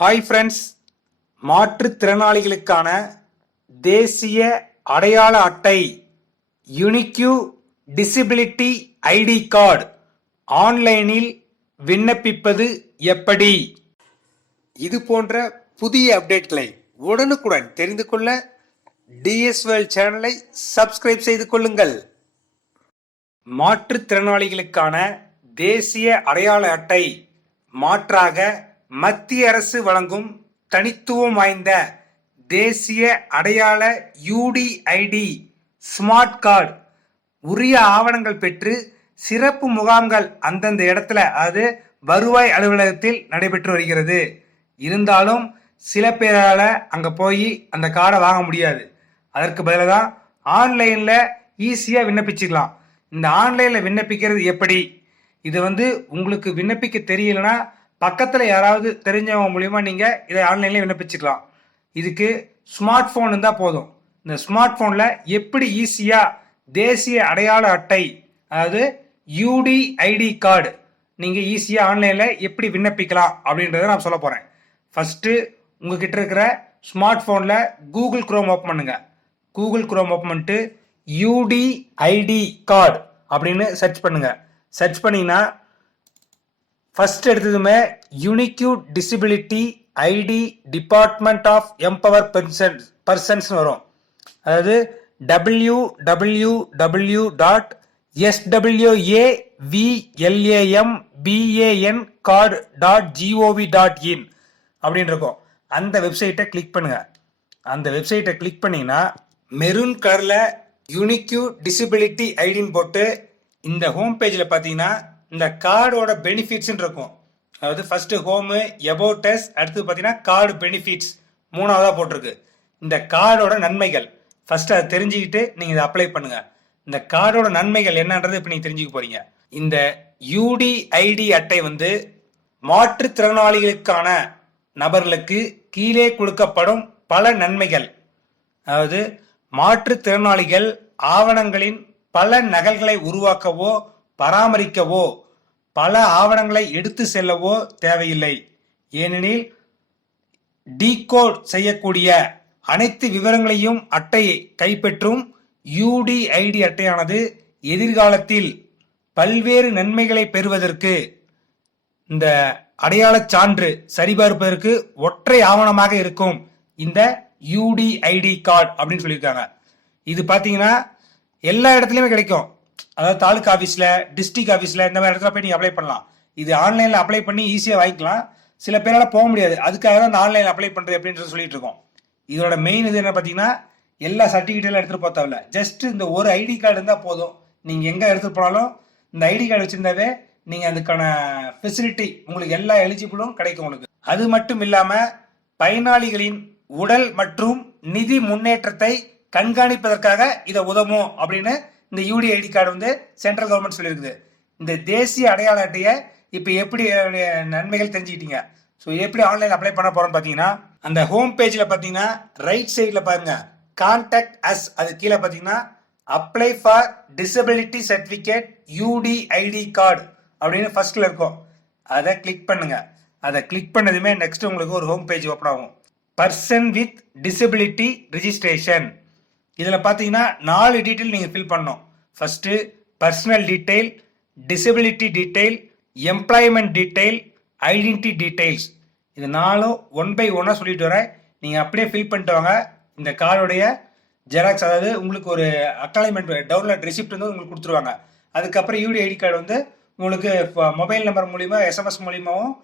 Hi friends, மாற்றுத்திறனாளிகளுக்கான தேசிய அடையாள அட்டை யுனிக்யூ டிசபிலிட்டி ஐடி கார்டு ஆன்லைனில் விண்ணப்பிப்பது எப்படி? இது போன்ற புதிய அப்டேட்களை உடனுக்குடன் தெரிந்து கொள்ள டிஎஸ்வேல் சேனலை சப்ஸ்கிரைப் செய்து கொள்ளுங்கள். மாற்றுத்திறனாளிகளுக்கான தேசிய அடையாள அட்டை மாற்றாக மத்திய அரசு வழங்கும் தனித்துவம் வாய்ந்த தேசிய அடையாள யூடிஐடி ஸ்மார்ட் கார்டு உரிய ஆவணங்கள் பெற்று சிறப்பு முகாம்கள் அந்தந்த இடத்துல அதாவது வருவாய் அலுவலகத்தில் நடைபெற்று வருகிறது. இருந்தாலும் சில பேரால் அங்கே போய் அந்த கார்டை வாங்க முடியாது. அதற்கு பதிலாக தான் ஆன்லைனில் ஈஸியாக விண்ணப்பிச்சுக்கலாம். இந்த ஆன்லைனில் விண்ணப்பிக்கிறது எப்படி? இது உங்களுக்கு விண்ணப்பிக்க தெரியலனா பக்கத்தில் யாராவது தெரிஞ்சவங்க மூலியமாக நீங்கள் இதை ஆன்லைனில் விண்ணப்பிச்சுக்கலாம். இதுக்கு ஸ்மார்ட் ஃபோன் இருந்தால் போதும். இந்த ஸ்மார்ட் ஃபோனில் எப்படி ஈஸியாக தேசிய அடையாள அட்டை அதாவது யூடிஐடி கார்டு நீங்கள் ஈஸியாக ஆன்லைனில் எப்படி விண்ணப்பிக்கலாம் அப்படின்றத நான் சொல்ல போகிறேன். ஃபஸ்ட்டு உங்ககிட்ட இருக்கிற ஸ்மார்ட் ஃபோனில் கூகுள் குரோம் ஓப்பன் பண்ணுங்க. கூகுள் குரோம் ஓப்பன் பண்ணிட்டு யூடிஐடி கார்டு அப்படின்னு சர்ச் பண்ணுங்க. சர்ச் பண்ணிங்கன்னா ஃபர்ஸ்ட் எடுத்ததுமே unique disability ID department of empower persons வரும். அதாவது www.swavlamban.card.gov.in அப்படின்னு இருக்கும். அந்த வெப்சைட்டை கிளிக் பண்ணுங்க. அந்த வெப்சைட்டை கிளிக் பண்ணீங்கன்னா மெரூன் கலர்ல யூனிக்யூ டிசபிலிட்டி ஐடின்னு போட்டு இந்த ஹோம் பேஜில் பார்த்தீங்கன்னா இந்த கார்டோட பெனிஃபிட்ஸ் இருக்கும். அதாவது ஃபர்ஸ்ட் ஹோமு எபவுட் அஸ், அடுத்து பார்த்தீங்கன்னா கார்டு பெனிஃபிட்ஸ் மூணாவதாக போட்டிருக்கு. இந்த கார்டோட நன்மைகள் ஃபர்ஸ்ட் அதை தெரிஞ்சுக்கிட்டு நீங்கள் இதை அப்ளை பண்ணுங்க. இந்த கார்டோட நன்மைகள் என்னன்றது இப்போ நீங்கள் தெரிஞ்சுக்க போறீங்க. இந்த யூடிஐடி அட்டை மாற்றுத்திறனாளிகளுக்கான நபர்களுக்கு கீழே கொடுக்கப்படும் பல நன்மைகள். அதாவது மாற்றுத்திறனாளிகள் ஆவணங்களின் பல நகல்களை உருவாக்கவோ பராமரிக்கவோ பல ஆவணங்களை எடுத்து செல்லவோ தேவையில்லை. ஏனெனில் டீகோட் செய்யக்கூடிய அனைத்து விவரங்களையும் அட்டையை கைப்பற்றும் யூடிஐடி அட்டையானது எதிர்காலத்தில் பல்வேறு நன்மைகளை பெறுவதற்கு இந்த அடையாள சான்று சரிபார்ப்பதற்கு ஒற்றை ஆவணமாக இருக்கும் இந்த யூடிஐடி கார்டு அப்படின்னு சொல்லியிருக்காங்க. இது பார்த்தீங்கன்னா எல்லா இடத்துலையுமே கிடைக்கும். அதாவது தாலுக்கா ஆஃபீஸில், டிஸ்ட்ரிக்ட் ஆஃபீஸில் இந்த மாதிரி இடத்துல போய் நீங்கள் அப்ளை பண்ணலாம். இது ஆன்லைனில் அப்ளை பண்ணி ஈஸியாக வாங்கிக்கலாம். சில பேரால் போக முடியாது. அதுக்காக தான் இந்த ஆன்லைனில் அப்ளை பண்ணுறது அப்படின்றது சொல்லிட்டு இருக்கோம். இதோட மெயின் இது என்ன பார்த்தீங்கன்னா எல்லா சர்டிஃபிகேட்லாம் எடுத்துகிட்டு போக தேவையில்ல. ஜஸ்ட் இந்த ஒரு ஐடி கார்டு இருந்தால் போதும். நீங்கள் எங்கே எடுத்துகிட்டு போனாலும் இந்த ஐடி கார்டு வச்சுருந்தாவே நீங்கள் அதுக்கான ஃபெசிலிட்டி உங்களுக்கு எல்லா எலிஜிபிளும் கிடைக்கும் உங்களுக்கு. அது மட்டும் இல்லாமல் பயனாளிகளின் உடல் மற்றும் நிதி முன்னேற்றத்தை கண்காணிப்பதற்காக இதை உதவும் அப்படின்னு இந்த யூடிஐடி கார்டு சென்ட்ரல் கவர்மெண்ட் சொல்லியிருக்குது. இந்த தேசிய அடையாள அட்டையை இப்போ எப்படி நன்மைகள் தெரிஞ்சுக்கிட்டீங்க. ஸோ எப்படி ஆன்லைன் அப்ளை பண்ண போறோம்னு பார்த்தீங்கன்னா அந்த ஹோம் பேஜில் பார்த்தீங்கன்னா ரைட் சைடில் பாருங்க கான்டாக்ட் அஸ், அது கீழே பார்த்தீங்கன்னா apply for disability certificate UDID card அப்படின்னு ஃபர்ஸ்ட்ல இருக்கும். அதை கிளிக் பண்ணுங்க. அதை கிளிக் பண்ணதுமே நெக்ஸ்ட் உங்களுக்கு ஒரு ஹோம் பேஜ் ஓப்பன் ஆகும். Person with disability registration. இதில் பார்த்தீங்கன்னா 4 டீட்டெயில் நீங்கள் ஃபில் பண்ணணும். First personal detail, disability detail, employment detail, identity details. இது 4 ஒன் பை ஒன்னாக சொல்லிட்டு வரேன். நீங்கள் அப்படியே ஃபில் பண்ணிட்டு வாங்க. இந்த கார்டுடைய ஜெராக்ஸ், அதாவது உங்களுக்கு ஒரு அக்னாலஜ்மெண்ட் டவுன்லோட் ரெசிப்ட் உங்களுக்கு கொடுத்துருவாங்க. அதுக்கப்புறம் யூடிஐடி கார்டு உங்களுக்கு மொபைல் நம்பர் மூலிமா, எஸ்எம்எஸ் மூலியமாகவும்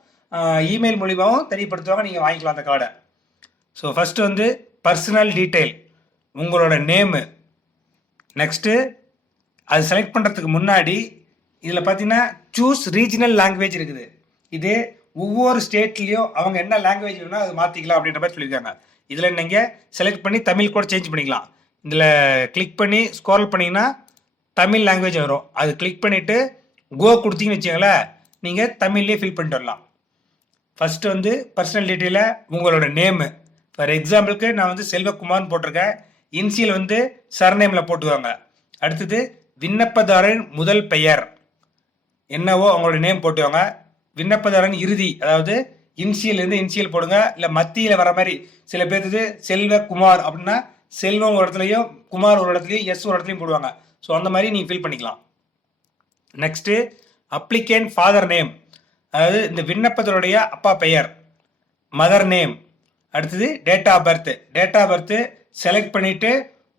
இமெயில் மூலியமாகவும் தெரியப்படுத்துவாங்க. நீங்கள் வாங்கிக்கலாம் அந்த கார்டை. ஸோ ஃபஸ்ட்டு பர்சனல் டீட்டெயில், உங்களோட நேமு. நெக்ஸ்ட்டு அது செலக்ட் பண்ணுறதுக்கு முன்னாடி இதில் பார்த்தீங்கன்னா சூஸ் ரீஜனல் லாங்குவேஜ் இருக்குது. இது ஒவ்வொரு ஸ்டேட்லேயும் அவங்க என்ன லாங்குவேஜ் வேணுமோ அது மாற்றிக்கலாம் அப்படின்ற மாதிரி சொல்லியிருக்காங்க. இதில் நீங்கள் செலக்ட் பண்ணி தமிழ் கூட சேஞ்ச் பண்ணிக்கலாம். இதில் கிளிக் பண்ணி ஸ்க்ரோல் பண்ணிங்கன்னா தமிழ் லாங்குவேஜ் வரும். அது கிளிக் பண்ணிவிட்டு கோ கொடுத்தீங்கன்னு வச்சுங்களேன், நீங்கள் தமிழ்லேயே ஃபில் பண்ணிட்டு வரலாம். ஃபஸ்ட்டு பர்சனல் டீட்டெயிலில் உங்களோட நேமு. ஃபார் எக்ஸாம்பிளுக்கு நான் செல்வகுமார்னு போட்டிருக்கேன். இன்சியல் சர்நேமில் போட்டுவாங்க. அடுத்தது விண்ணப்பதாரரின் முதல் பெயர் என்னவோ அவங்களோட நேம் போட்டுவாங்க. விண்ணப்பதாரன் இறுதி, அதாவது இனிஷியல்லேருந்து இனிஷியல் போடுங்க. இல்லை மத்தியில் வர மாதிரி சில பேருக்கு செல்வகுமார் அப்படின்னா செல்வம் ஒரு இடத்துலையும் குமார் ஒரு இடத்துலையும் எஸ் ஒரு இடத்துலையும் போடுவாங்க. ஸோ அந்த மாதிரி நீங்கள் ஃபில் பண்ணிக்கலாம். நெக்ஸ்ட்டு அப்ளிகேண்ட் ஃபாதர் நேம், அதாவது இந்த விண்ணப்பத்தினுடைய அப்பா பெயர், மதர் நேம். அடுத்தது date of birth. Date of birth select பண்ணிவிட்டு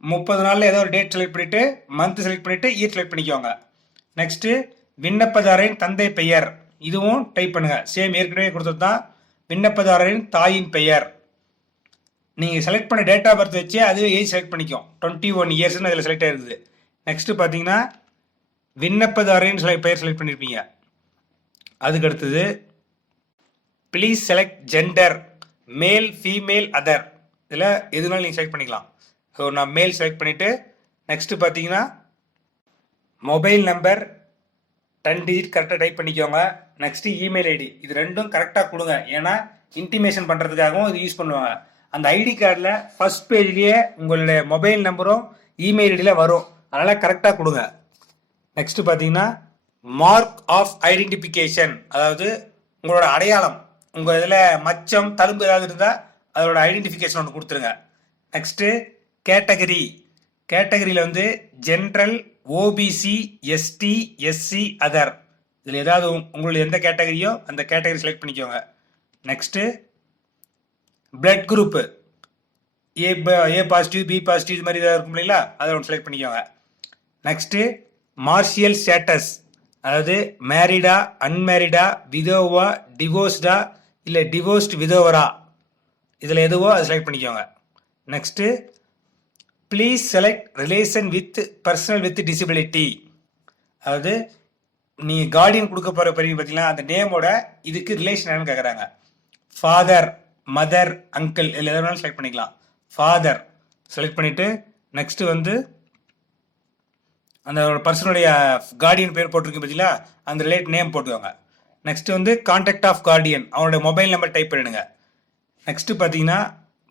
30 நாளில் ஏதோ ஒரு டேட் செலக்ட் பண்ணிவிட்டு மந்த் செலக்ட் பண்ணிவிட்டு இயர் செலக்ட் பண்ணிக்கோங்க. நெக்ஸ்ட்டு விண்ணப்பதாரரின் தந்தை பெயர், இதுவும் டைப் பண்ணுங்கள். சேம் ஏற்கனவே கொடுத்தது தான். விண்ணப்பதாரரின் தாயின் பெயர் நீங்கள் செலக்ட் பண்ண டேட் ஆஃப் பர்த் வச்சு அதுவே ஏஜ் செலக்ட் பண்ணிக்கும். 21 இயர்ஸ்னு அதில் செலக்ட் ஆகிருக்குது. நெக்ஸ்ட்டு பார்த்தீங்கன்னா விண்ணப்பதாரரின் பெயர் செலக்ட் பண்ணியிருப்பீங்க. அதுக்கு அடுத்தது please select gender, male female other, இதில் எதுனாலும் நீங்கள் செலக்ட் பண்ணிக்கலாம். ஸோ நான் மேல் செலக்ட் பண்ணிவிட்டு நெக்ஸ்ட்டு பார்த்தீங்கன்னா மொபைல் நம்பர் 10 டிஜிட் கரெக்டாக டைப் பண்ணிக்கோங்க. நெக்ஸ்ட்டு இமெயில் ஐடி, இது ரெண்டும் கரெக்டாக கொடுங்க. ஏன்னா இன்டிமேஷன் பண்ணுறதுக்காகவும் இது யூஸ் பண்ணுவாங்க. அந்த ஐடி கார்டில் ஃபர்ஸ்ட் பேஜ்லேயே உங்களுடைய மொபைல் நம்பரும் இமெயில் ஐடியில் வரும், அதனால் கரெக்டாக கொடுங்க. நெக்ஸ்ட்டு பார்த்தீங்கன்னா மார்க் ஆஃப் ஐடென்டிஃபிகேஷன், அதாவது உங்களோட அடையாளம், உங்கள் இதில் மச்சம் தழும்பு ஏதாவது இருந்தால் அதோட ஐடென்டிஃபிகேஷன் ஒன்று கொடுத்துருங்க. நெக்ஸ்ட்டு கேட்டகரி, கேட்டகரியில் வந்து general, OBC, ST, SC, other, இதில் ஏதாவது உங்களுக்கு எந்த கேட்டகரியோ அந்த கேட்டகரி செலக்ட் பண்ணிக்கோங்க. Next blood group, A positive, B positive, இது மாதிரி ஏதாவது இருக்கும் இல்லைங்களா, அதை ஒன்று செலக்ட் பண்ணிக்கோங்க. நெக்ஸ்ட்டு மார்ஷியல் ஸ்டேட்டஸ், அதாவது மேரிடா, அன்மேரிடா, விதோவா, டிவோர்ஸ்டா, இல்லை டிவோர்ஸ்ட் விதோவரா, இதில் எதுவோ அதை செலக்ட் பண்ணிக்கோங்க. Next please select relation with personal with disability, அதாவது நீங்கள் கார்டியன் கொடுக்க போகிற பெரிய பார்த்தீங்கன்னா அந்த நேமோட இதுக்கு ரிலேஷன் என்னன்னு கேட்குறாங்க. ஃபாதர், மதர், அங்கிள், இல்லை எது வேணாலும் செலக்ட் பண்ணிக்கலாம். ஃபாதர் செலக்ட் பண்ணிவிட்டு நெக்ஸ்ட்டு வந்து அந்த பர்சனுடைய கார்டியன் பேர் போட்டிருக்கு பார்த்தீங்களா, அந்த ரிலேட் நேம் போட்டுக்கோங்க. நெக்ஸ்ட்டு வந்து கான்டாக்ட் ஆஃப் கார்டியன், அவனோட மொபைல் நம்பர் டைப் பண்ணிடுங்க. நெக்ஸ்ட்டு பார்த்தீங்கன்னா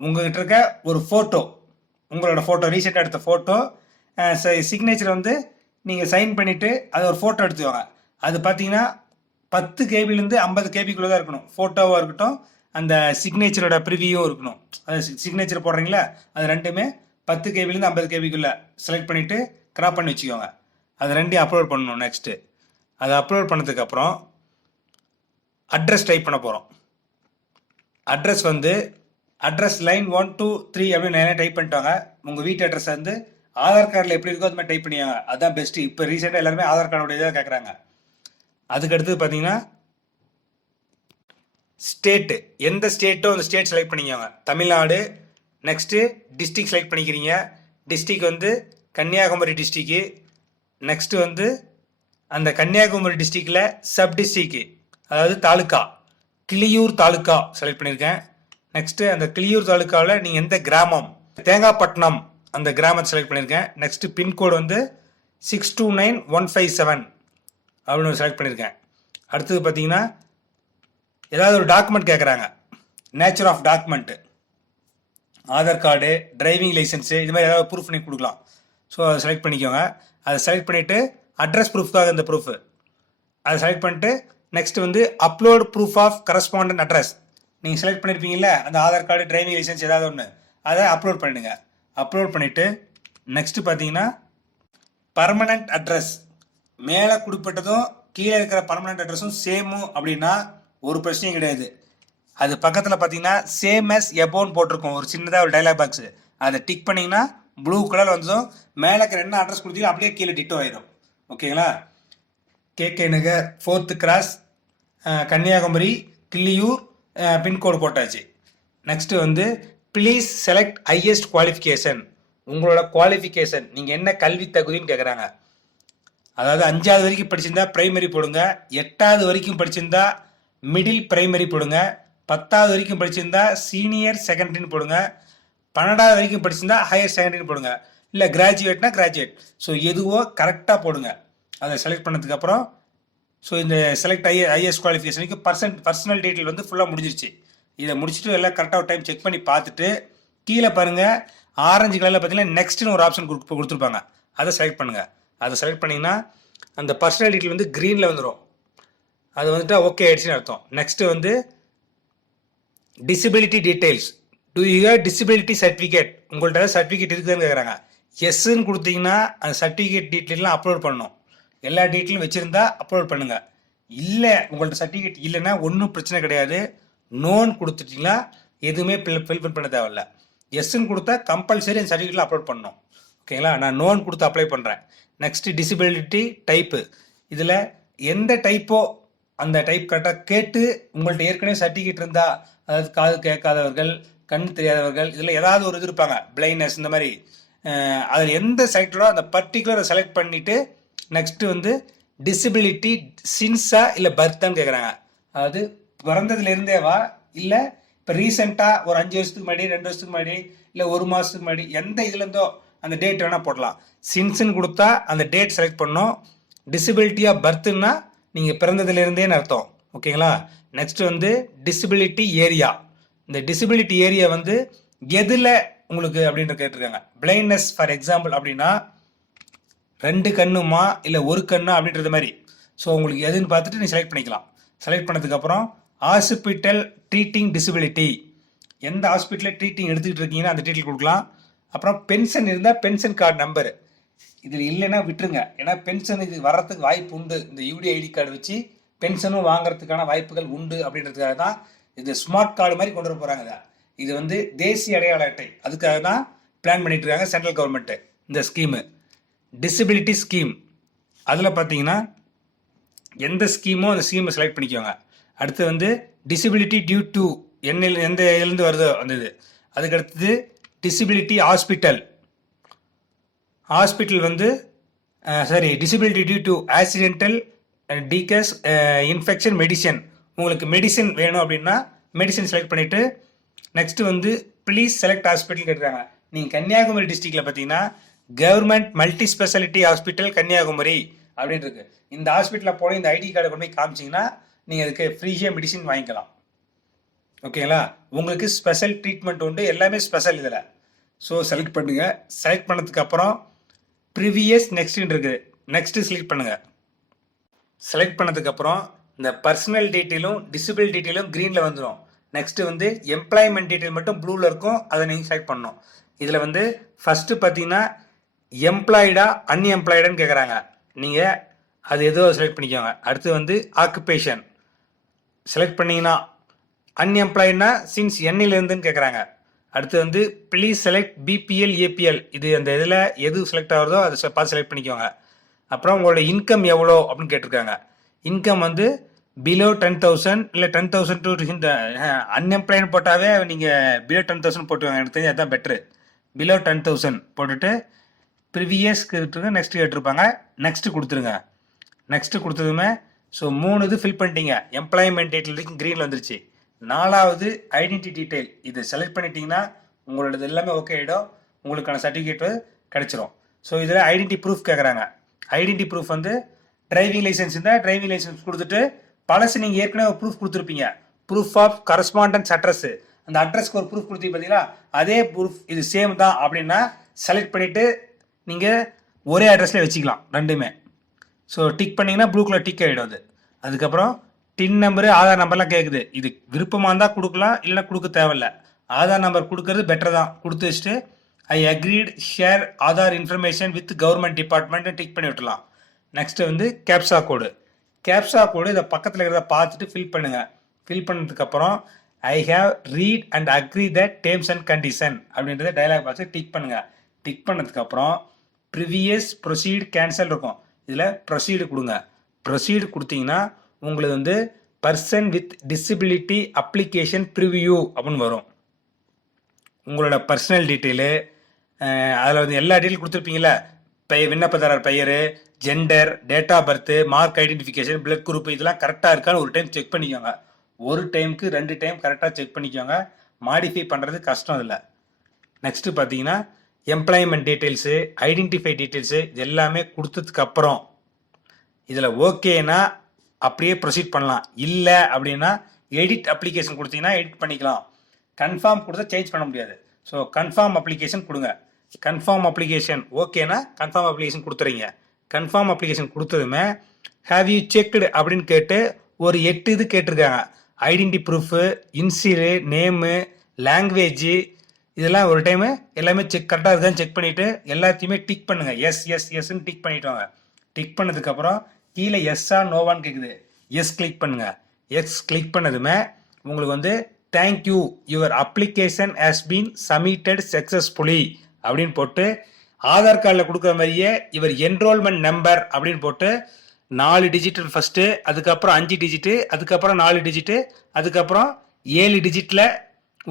உங்கள்கிட்ட இருக்க ஒரு ஃபோட்டோ, உங்களோட ஃபோட்டோ ரீசெண்டாக எடுத்த ஃபோட்டோ, சிக்னேச்சர் வந்து நீங்கள் சைன் பண்ணிவிட்டு அதை ஒரு ஃபோட்டோ எடுத்துவாங்க. அது பார்த்தீங்கன்னா 10 கேபிலேருந்து 50 கேபிக்குள்ளே தான் இருக்கணும். ஃபோட்டோவாக இருக்கட்டும், அந்த சிக்னேச்சரோட ப்ரிவியூவும் இருக்கணும். அது சிக்னேச்சர் போடுறீங்களா, அது ரெண்டுமே 10 கேபிலேருந்து 50 கேபிக்குள்ளே செலக்ட் பண்ணிவிட்டு கிராப் பண்ணி வச்சுக்கோங்க. அது ரெண்டையும் அப்லோட் பண்ணணும். நெக்ஸ்ட்டு அதை அப்லோட் பண்ணதுக்கப்புறம் அட்ரஸ் டைப் பண்ண போகிறோம். அட்ரஸ் வந்து அட்ரஸ் லைன் 1 2 3 அப்படின்னு நிறைய டைப் பண்ணிட்டாங்க. உங்கள் வீட்டு அட்ரஸ் வந்து ஆதார் கார்டில் எப்படி இருக்கோ அது மாதிரி டைப் பண்ணியாங்க, அதுதான் பெஸ்ட்டு. இப்போ ரீசெண்டாக எல்லாருமே ஆதார் கார்டோட இதாக கேட்குறாங்க. அதுக்கடுத்து பார்த்தீங்கன்னா ஸ்டேட்டு, எந்த ஸ்டேட்டோ அந்த ஸ்டேட் செலக்ட் பண்ணிக்கோங்க. தமிழ்நாடு. நெக்ஸ்ட்டு டிஸ்ட்ரிக் செலக்ட் பண்ணிக்கிறீங்க. டிஸ்ட்ரிக் வந்து கன்னியாகுமரி டிஸ்ட்ரிக்கு. நெக்ஸ்ட்டு வந்து அந்த கன்னியாகுமரி டிஸ்ட்ரிக்டில் சப் டிஸ்ட்ரிக்கு, அதாவது தாலுக்கா, கிளியூர் தாலுக்கா செலக்ட் பண்ணியிருக்கேன். நெக்ஸ்ட்டு அந்த கிளியூர் தாலுக்காவில் நீங்கள் எந்த கிராமம், தேங்காய்பட்டினம் அந்த கிராமத்தை செலக்ட் பண்ணியிருக்கேன். நெக்ஸ்ட்டு பின்கோடு வந்து 629157 அப்படின்னு செலக்ட் பண்ணியிருக்கேன். அடுத்தது பார்த்தீங்கன்னா ஏதாவது ஒரு டாக்குமெண்ட் கேட்குறாங்க, nature of document, Aadhaar card, driving licence, இது மாதிரி ஏதாவது ப்ரூஃப் நீங்கள் கொடுக்கலாம். ஸோ அதை செலக்ட் பண்ணிக்கோங்க. அதை செலக்ட் பண்ணிவிட்டு அட்ரஸ் ப்ரூஃப்காக இந்த ப்ரூஃபு அதை செலக்ட் பண்ணிட்டு நெக்ஸ்ட் வந்து upload proof of correspondent address, நீங்கள் செலக்ட் பண்ணியிருப்பீங்களே அந்த ஆதார் கார்டு, டிரைவிங் லைசன்ஸ் ஏதாவது ஒன்று, அதை அப்லோட் பண்ணிடுங்க. அப்லோட் பண்ணிவிட்டு நெக்ஸ்ட்டு பார்த்தீங்கன்னா பர்மனண்ட் அட்ரஸ், மேலே குறிப்பிட்டதும் கீழே இருக்கிற பர்மனண்ட் அட்ரஸும் சேமும் அப்படின்னா ஒரு பிரச்சனையும் கிடையாது. அது பக்கத்தில் பார்த்தீங்கன்னா சேம் எஸ் எபோன்னு போட்டிருக்கோம், ஒரு சின்னதாக ஒரு டைலாக் பாக்ஸு, அதை டிக் பண்ணிங்கன்னா ப்ளூ கலர் வந்ததும் மேலே இருக்கிற என்ன அட்ரஸ் கொடுத்தீங்க அப்படியே கீழே டிட்டோ ஆயிடும். ஓகேங்களா? KK Nagar 4th cross, Kanyakumari, Killiyoor, pincode போட்டாச்சு. நெக்ஸ்ட்டு வந்து ப்ளீஸ் செலக்ட் ஹையஸ்ட் குவாலிஃபிகேஷன், உங்களோட குவாலிஃபிகேஷன் நீங்கள் என்ன கல்வி தகுதின்னு கேட்குறாங்க. அதாவது 5வது வரைக்கும் படிச்சிருந்தா ப்ரைமரி போடுங்க, 8வது வரைக்கும் படிச்சிருந்தா மிடில் ப்ரைமரி போடுங்க, 10வது வரைக்கும் படிச்சிருந்தா சீனியர் செகண்டரின்னு போடுங்க, 12வது வரைக்கும் படிச்சிருந்தா ஹையர் செகண்டரின்னு போடுங்க, இல்லை கிராஜுவேட்னா கிராஜுவேட். ஸோ எதுவோ கரெக்டாக போடுங்க. அதை செலக்ட் பண்ணதுக்கப்புறம் ஸோ இந்த செலக்ட் ஹையஸ்ட் குவாலிஃபிகேஷனுக்கு பர்சனல் டீட்டெயில் வந்து ஃபுல்லாக முடிஞ்சிருச்சு. இதை முடிச்சுட்டு எல்லாம் கரெக்டாக ஒரு டைம் செக் பண்ணி பார்த்துட்டு கீழே பாருங்கள் ஆரஞ்சு கலரில் பார்த்தீங்கன்னா நெக்ஸ்ட்னு ஒரு ஆப்ஷன் கொடுத்துருப்பாங்க, அதை செலக்ட் பண்ணுங்கள். அதை செலக்ட் பண்ணிங்கன்னா அந்த பர்சனல் டீட்டெயில் வந்து க்ரீனில் வந்துடும். அது வந்துட்டு ஓகே ஆயிடுச்சுன்னு அர்த்தம். நெக்ஸ்ட்டு வந்து disability details. To you have disability certificate? உங்கள்கிட்ட சர்டிஃபிகேட் இருக்குதுன்னு கேட்குறாங்க. எஸ்ன்னு கொடுத்தீங்கன்னா அந்த சர்டிஃபிகேட் டீட்டெயிலாம் அப்லோட் பண்ணணும். எல்லா டீட்டெயிலும் வச்சுருந்தா அப்லோட் பண்ணுங்கள். இல்லை உங்கள்கிட்ட சர்டிஃபிகேட் இல்லைன்னா ஒன்றும் பிரச்சனை கிடையாது. நோன் கொடுத்துட்டிங்கன்னா எதுவுமே ஃபில் பண்ண தேவையில்ல. எஸ்ன்னு கொடுத்தா கம்பல்சரி அந்த சர்டிஃபிகேட்டில் அப்லோட் பண்ணணும். ஓகேங்களா? நான் நோன் கொடுத்து அப்ளை பண்ணுறேன். Next disability type. இதில் எந்த டைப்போ அந்த டைப் கரெக்டாக கேட்டு உங்கள்கிட்ட ஏற்கனவே சர்டிஃபிகேட் இருந்தால், அதாவது காது கேட்காதவர்கள், கண் தெரியாதவர்கள், இதில் ஏதாவது ஒரு இது இருப்பாங்க, பிளைண்ட்னஸ் இந்த மாதிரி, அதில் எந்த செலக்டடோ அந்த பர்டிகுலரை செலக்ட் பண்ணிவிட்டு நெக்ஸ்ட்டு வந்து டிசபிலிட்டி சின்ஸா இல்லை பர்த்தான்னு கேட்குறாங்க. அதாவது பிறந்ததுலேருந்தேவா இல்லை இப்போ ரீசெண்டாக ஒரு 5 வருஷத்துக்கு முன்னாடி, 2 வருஷத்துக்கு முன்னாடி, இல்லை 1 மாதத்துக்கு முன்னாடி, எந்த இதுலேருந்தோ அந்த டேட் வேணால் போடலாம். சின்ஸ்ன்னு கொடுத்தா அந்த டேட் செலக்ட் பண்ணோம். டிசபிலிட்டி ஆஃப் பர்த்துன்னா நீங்கள் பிறந்ததுலேருந்தேன்னு அர்த்தம். ஓகேங்களா? நெக்ஸ்ட் வந்து டிசபிலிட்டி ஏரியா. இந்த டிசபிலிட்டி ஏரியா வந்து எதில் உங்களுக்கு அப்படின்ற கேட்டிருக்காங்க. பிளைண்ட்னஸ் ஃபார் எக்ஸாம்பிள் அப்படின்னா 2 கண்ணுமா இல்லை 1 கண்ணா அப்படின்றது மாதிரி. ஸோ உங்களுக்கு எதுன்னு பார்த்துட்டு நீ செலக்ட் பண்ணிக்கலாம். செலக்ட் பண்ணதுக்கப்புறம் ஹாஸ்பிட்டல் ட்ரீட்டிங் டிசபிலிட்டி, எந்த ஹாஸ்பிட்டலில் ட்ரீட்டிங் எடுத்துக்கிட்டு இருக்கீங்கன்னா அந்த டீட்டெயில் கொடுக்கலாம். அப்புறம் பென்ஷன் இருந்தால் பென்ஷன் கார்டு நம்பரு. இதில் இல்லைன்னா விட்டுருங்க. ஏன்னா பென்ஷனுக்கு வர்றதுக்கு வாய்ப்பு உண்டு. இந்த யூடி ஐடி கார்டு வச்சு பென்ஷனும் வாங்குறதுக்கான வாய்ப்புகள் உண்டு அப்படின்றதுக்காக தான் இது ஸ்மார்ட் கார்டு மாதிரி கொண்டு வர போகிறாங்க. இது வந்து தேசிய அடையாள அட்டை, அதுக்காக தான் பிளான் பண்ணிட்டு இருக்காங்க சென்ட்ரல் கவர்மெண்ட்டு இந்த ஸ்கீமு. டிசபிலிட்டி ஸ்கீம், அதில் பார்த்தீங்கன்னா எந்த ஸ்கீமோ அந்த ஸ்கீமை செலக்ட் பண்ணிக்கோங்க. அடுத்து வந்து டிசபிலிட்டி டியூ டு எந்த இதுலேருந்து வருதோ அந்த இது. அதுக்கு அடுத்தது டிசபிலிட்டி ஹாஸ்பிட்டல். ஹாஸ்பிட்டல் வந்து டிசபிலிட்டி டியூ டு ஆக்சிடென்டல் டீகஸ் இன்ஃபெக்ஷன் மெடிசன். உங்களுக்கு மெடிசன் வேணும் அப்படின்னா மெடிசன் செலக்ட் பண்ணிவிட்டு நெக்ஸ்ட்டு வந்து ப்ளீஸ் செலக்ட் ஹாஸ்பிட்டல் கேட்குறாங்க. நீங்கள் கன்னியாகுமரி டிஸ்ட்ரிக்டில் பார்த்தீங்கன்னா government multi speciality hospital Kanyakumari அப்படின்னு இருக்கு. இந்த ஹாஸ்பிட்டலில் போய் இந்த ஐடி கார்டை கொண்டு போய் காமிச்சிங்கன்னா நீங்கள் அதுக்கு ஃப்ரீயாக மெடிசின் வாங்கிக்கலாம். ஓகேங்களா? உங்களுக்கு ஸ்பெஷல் ட்ரீட்மெண்ட் உண்டு, எல்லாமே ஸ்பெஷல் இதில். ஸோ செலக்ட் பண்ணுங்கள். செலக்ட் பண்ணதுக்கப்புறம் ப்ரீவியஸ் நெக்ஸ்ட்டுன்னு இருக்குது, நெக்ஸ்ட்டு செலக்ட் பண்ணுங்கள். செலக்ட் பண்ணதுக்கப்புறம் இந்த பர்சனல் டீட்டெயிலும் டிசபிள் டீட்டெயிலும் க்ரீனில் வந்துடும். நெக்ஸ்ட்டு வந்து எம்ப்ளாய்மெண்ட் டீட்டெயில் மட்டும் ப்ளூவில் இருக்கும், அதை நீங்கள் செலக்ட் பண்ணணும். இதில் வந்து ஃபஸ்ட்டு பார்த்தீங்கன்னா எம்ப்ளாய்டா அன்எம்ப்ளாய்டான்னு கேட்குறாங்க. நீங்கள் அது ஏதோ செலக்ட் பண்ணிக்கோங்க. அடுத்து வந்து ஆக்குபேஷன் செலக்ட் பண்ணிங்கன்னா அன்எம்ப்ளாய்டுனா சின்ஸ் என்னிலேருந்துன்னு கேட்குறாங்க. அடுத்து வந்து ப்ளீஸ் செலக்ட் பிபிஎல் ஏபிஎல், இது அந்த இதில் எது செலக்ட் ஆகுறதோ அதை பார்த்து செலக்ட் பண்ணிக்கோங்க. அப்புறம் உங்களோட இன்கம் எவ்வளோ அப்படின்னு கேட்டிருக்காங்க. இன்கம் வந்து பிலோ 10,000 இல்லை 10,000 டு இந்த அன்எம்ப்ளாய்டு போட்டாவே நீங்கள் பிலோ 10,000 போட்டுவாங்க. எனக்கு தெரிஞ்சு அதுதான் பெட்ரு. பிலோ 10,000 போட்டுட்டு ப்ரீவியஸ் கேட்டுருங்க, நெக்ஸ்ட்டு கேட்டிருப்பாங்க, நெக்ஸ்ட்டு கொடுத்துருங்க. நெக்ஸ்ட்டு கொடுத்ததுமே ஸோ 3 இது ஃபில் பண்ணிட்டீங்க. எம்ப்ளாய்மெண்ட் டீட்டெயில் வரைக்கும் க்ரீனில் வந்துருச்சு. 4வது ஐடென்டி டீட்டெயில், இது செலக்ட் பண்ணிட்டீங்கன்னா உங்களோடது எல்லாமே ஓகே ஆகிடும், உங்களுக்கான சர்டிஃபிகேட்டு கிடச்சிரும். ஸோ இதில் ஐடென்டி ப்ரூஃப் கேட்குறாங்க. ஐடென்டி ப்ரூஃப் வந்து டிரைவிங் லைசன்ஸ் இருந்தால் டிரைவிங் லைசன்ஸ் கொடுத்துட்டு, பழசு நீங்கள் ஏற்கனவே ஒரு ப்ரூஃப் கொடுத்துருப்பீங்க, ப்ரூஃப் ஆஃப் கரஸ்பாண்டன்ஸ் அட்ரஸ், அந்த அட்ரஸ்க்கு ஒரு ப்ரூஃப் கொடுத்தீங்க பார்த்தீங்களா, அதே ப்ரூஃப் இது சேம் தான் அப்படின்னா செலக்ட் பண்ணிவிட்டு நீங்கள் ஒரே அட்ரஸில் வச்சுக்கலாம் ரெண்டுமே. ஸோ டிக் பண்ணிங்கன்னா ப்ளூ கலர் டிக் ஆகிடும் அது. அதுக்கப்புறம் டின் நம்பரு ஆதார் நம்பர்லாம் கேட்குது. இது விருப்பமாக இருந்தால் கொடுக்கலாம், இல்லைனா கொடுக்க தேவையில்ல. ஆதார் நம்பர் கொடுக்கறது பெட்டர் தான். கொடுத்து வச்சுட்டு I agreed share Aadhaar information with government department tick பண்ணி விட்டுலாம். நெக்ஸ்ட்டு வந்து கேப்சா கோடு. கேப்சா கோடு இதை பக்கத்தில் இருக்கிறத பார்த்துட்டு ஃபில் பண்ணுங்கள். ஃபில் பண்ணதுக்கப்புறம் I have read and agree the terms and condition அப்படின்றத டைலாக் பாக்ஸை டிக் பண்ணுங்கள். டிக் பண்ணதுக்கப்புறம் ப்ரிவியஸ் ப்ரொசீட் கேன்சல் இருக்கும், இதில் ப்ரொசீடு கொடுங்க. ப்ரொசீடு கொடுத்தீங்கன்னா உங்களுக்கு வந்து person with disability application preview அப்படின்னு வரும். உங்களோட பர்சனல் டீட்டெயிலு, அதில் வந்து எல்லா டீட்டெயில் கொடுத்துருப்பீங்களா, விண்ணப்பதாரர் பெயர், gender, date of birth, mark identification, blood group, இதெல்லாம் கரெக்டாக இருக்கான்னு ஒரு டைம் செக் பண்ணிக்கோங்க. ஒரு டைமுக்கு 2 டைம் கரெக்டாக செக் பண்ணிக்கோங்க. மாடிஃபை பண்ணுறது கஷ்டம் இல்லை. நெக்ஸ்ட்டு பார்த்தீங்கன்னா எம்ப்ளாய்மெண்ட் டீட்டெயில்ஸு, ஐடென்டிஃபை டீட்டெயில்ஸு, இது எல்லாமே கொடுத்ததுக்கப்புறம் இதில் ஓகேனா அப்படியே ப்ரொசீட் பண்ணலாம். இல்லை அப்படின்னா எடிட் அப்ளிகேஷன் கொடுத்தீங்கன்னா எடிட் பண்ணிக்கலாம். கன்ஃபார்ம் கொடுத்தா சேஞ்ச் பண்ண முடியாது. ஸோ கன்ஃபார்ம் அப்ளிகேஷன் கொடுங்க. கன்ஃபார்ம் அப்ளிகேஷன் ஓகேனா கன்ஃபார்ம் அப்ளிகேஷன் கொடுத்துறீங்க. கன்ஃபார்ம் அப்ளிகேஷன் கொடுத்ததுமே ஹேவ் யூ செக்டு அப்படின்னு கேட்டு ஒரு 8 இது கேட்டிருக்காங்க. Identity proof, initial, name, language இதெல்லாம் ஒரு டைமு எல்லாமே கரெக்டாக இருக்கான்னு செக் பண்ணிவிட்டு எல்லாத்தையுமே டிக் பண்ணுங்கள். எஸ் எஸ் எஸ்ன்னு டிக் பண்ணிட்டு வாங்க. டிக் பண்ணதுக்கப்புறம் கீழே எஸ்ஸா நோவான்னு கேட்குது. எஸ் கிளிக் பண்ணுங்கள். எஸ் கிளிக் பண்ணதுமே உங்களுக்கு வந்து thank you your application has been submitted successfully அப்படின்னு போட்டு ஆதார் கார்டில் கொடுக்குற மாதிரியே இவர் என்ரோல்மெண்ட் நம்பர் அப்படின்னு போட்டு 4 டிஜிட் ஃபஸ்ட்டு, அதுக்கப்புறம் 5 டிஜிட்டு, அதுக்கப்புறம் 4 டிஜிட்டு, அதுக்கப்புறம் 7 டிஜிட்டில்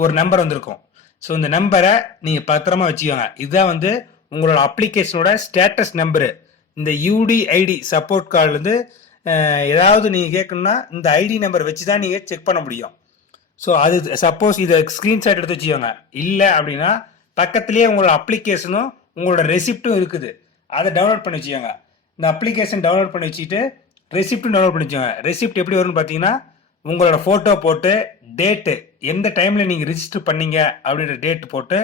ஒரு நம்பர் வந்திருக்கும். ஸோ இந்த நம்பரை நீங்கள் பத்திரமா வச்சுக்கோங்க. இதுதான் வந்து உங்களோட அப்ளிகேஷனோட ஸ்டேட்டஸ் நம்பரு. இந்த யூடிஐடி சப்போர்ட் கார்டுலேருந்து ஏதாவது நீங்கள் கேட்கணும்னா இந்த ஐடி நம்பர் வச்சு தான் நீங்கள் செக் பண்ண முடியும். ஸோ அது சப்போஸ் இதை ஸ்க்ரீன்ஷாட் எடுத்து வச்சுக்கோங்க. இல்லை அப்படின்னா பக்கத்துலேயே உங்களோட அப்ளிகேஷனும் உங்களோட ரெசிப்டும் இருக்குது. அதை டவுன்லோட் பண்ணி வச்சுக்கோங்க. இந்த அப்ளிகேஷன் டவுன்லோட் பண்ணி வச்சுட்டு ரெசிப்டும் டவுன்லோட் பண்ணி வச்சுக்கோங்க. ரெசிப்ட் எப்படி வரும்னு பார்த்தீங்கன்னா உங்களோட ஃபோட்டோ போட்டு டேட்டு எந்த டைமில் நீங்கள் ரிஜிஸ்டர் பண்ணீங்க அப்படின்ற டேட்டு போட்டு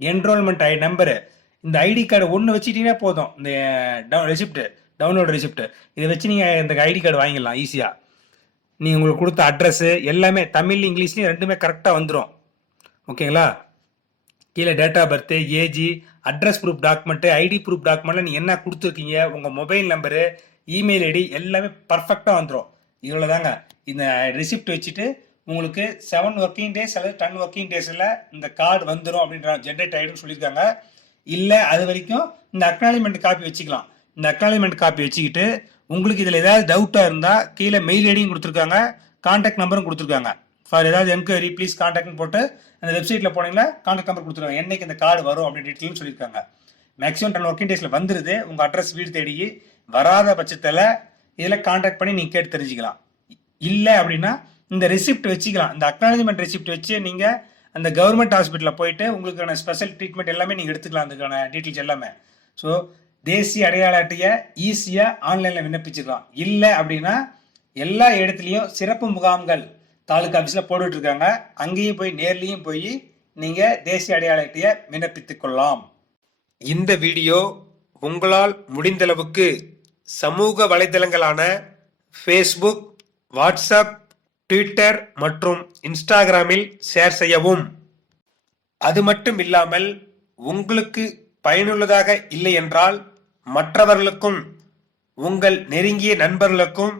என்ரோல்மெண்ட் நம்பரு இந்த ஐடி கார்டு ஒன்று வச்சுட்டீங்கன்னா போதும். இந்த ரெசிப்ட்டு டவுன்லோட் ரெசிப்ட்டு இதை வச்சு நீங்கள் இந்த ஐடி கார்டு வாங்கிடலாம் ஈஸியாக. நீங்கள் உங்களுக்கு கொடுத்த அட்ரஸ்ஸு எல்லாமே தமிழ் இங்கிலீஷ்லேயும் ரெண்டுமே கரெக்டாக வந்துடும். ஓகேங்களா? கீழே date of birth, age, address proof document, ID proof டாக்குமெண்ட்டில் நீங்கள் என்ன கொடுத்துருக்கீங்க, உங்கள் மொபைல் நம்பரு, இமெயில் ஐடி எல்லாமே பர்ஃபெக்டாக வந்துடும். இவ்வளோ தாங்க. இந்த ரிசிப்ட் வச்சுட்டு உங்களுக்கு 7 ஒர்க்கிங் டேஸ் அல்லது 10 ஒர்க்கிங் டேஸில் இந்த கார்டு வந்துடும் அப்படின்ற ஜென்ரேட் ஆகிடும்னு சொல்லியிருக்காங்க. இல்லை அது வரைக்கும் இந்த அக்னாலஜ்மெண்ட் காப்பி வச்சுக்கலாம். இந்த அக்னாலஜ்மெண்ட் காப்பி வச்சுக்கிட்டு உங்களுக்கு இதில் ஏதாவது டவுட்டாக இருந்தால் கீழே மெயில் ஐடியும் கொடுத்துருக்காங்க, கான்டாக்ட் நம்பரும் கொடுத்துருக்காங்க. ஃபார் ஏதாவது என்கொயரி ப்ளீஸ் கான்டாக்ட்னு போட்டு அந்த வெப்சைட்டில் போனீங்கன்னா கான்டாக்ட் நம்பர் கொடுத்துருக்காங்க. என்னைக்கு இந்த கார்டு வரும் அப்படின்னு டீட்டெயிலும் சொல்லியிருக்காங்க. மேக்ஸிமம் 10 ஒர்க்கிங் டேஸில் வந்துடுது. உங்கள் அட்ரஸ் வீடு தேடி வராத பட்சத்தில் இதில் கான்டாக்ட் பண்ணி நீங்கள் கேட்டு தெரிஞ்சுக்கலாம். இல்லை அப்படின்னா இந்த ரெசிப்ட் வச்சுக்கலாம். இந்த அக்னாலஜ்மெண்ட் ரெசிப்ட் வச்சு நீங்கள் அந்த கவர்மெண்ட் ஹாஸ்பிட்டலில் போயிட்டு உங்களுக்கான ஸ்பெஷல் ட்ரீட்மெண்ட் எல்லாமே நீங்கள் எடுத்துக்கலாம். அதுக்கான டீட்டெயில்ஸ் எல்லாமே. ஸோ தேசிய அடையாள அட்டையை ஈஸியாக ஆன்லைனில் விண்ணப்பிச்சுக்கலாம். இல்லை அப்படின்னா எல்லா இடத்துலையும் சிறப்பு முகாம்கள் தாலுக்கா ஆஃபீஸில் போட்டுட்ருக்காங்க. அங்கேயும் போய் நேர்லேயும் போய் நீங்கள் தேசிய அடையாள அட்டையை விண்ணப்பித்துக் கொள்ளலாம். இந்த வீடியோ உங்களால் முடிந்தளவுக்கு சமூக வலைதளங்களான ஃபேஸ்புக், வாட்ஸ்அப், ட்விட்டர் மற்றும் இன்ஸ்டாகிராமில் ஷேர் செய்யவும். அது மட்டும் இல்லாமல் உங்களுக்கு பயனுள்ளதாக இல்லை என்றால் மற்றவர்களுக்கும் உங்கள் நெருங்கிய நண்பர்களுக்கும்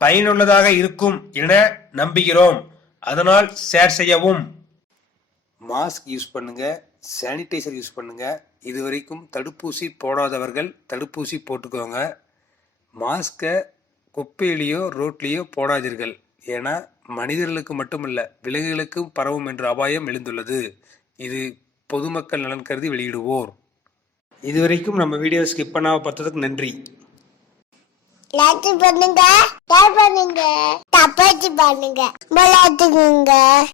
பயனுள்ளதாக இருக்கும் என நம்புகிறோம். அதனால் ஷேர் செய்யவும். மாஸ்க் யூஸ் பண்ணுங்க, சானிடைசர் யூஸ் பண்ணுங்க. இதுவரைக்கும் தடுப்பூசி போடாதவர்கள் தடுப்பூசி போட்டுக்கோங்க. மாஸ்கை குப்பையிலேயோ ரோட்லேயோ போடாதீர்கள். ஏன்னா மனிதர்களுக்கு மட்டுமல்ல விலங்குகளுக்கும் பரவும் என்ற அபாயம் எழுந்துள்ளது. இது பொதுமக்கள் நலன் கருதி வெளியிடுவோர். இதுவரைக்கும் நம்ம வீடியோ ஸ்கிப் பண்ணாம பார்த்ததுக்கு நன்றி. லைக் பண்ணுங்க, ஷேர் பண்ணுங்க, சப்ஸ்கிரைப் பண்ணுங்க, பெல் ஐகான்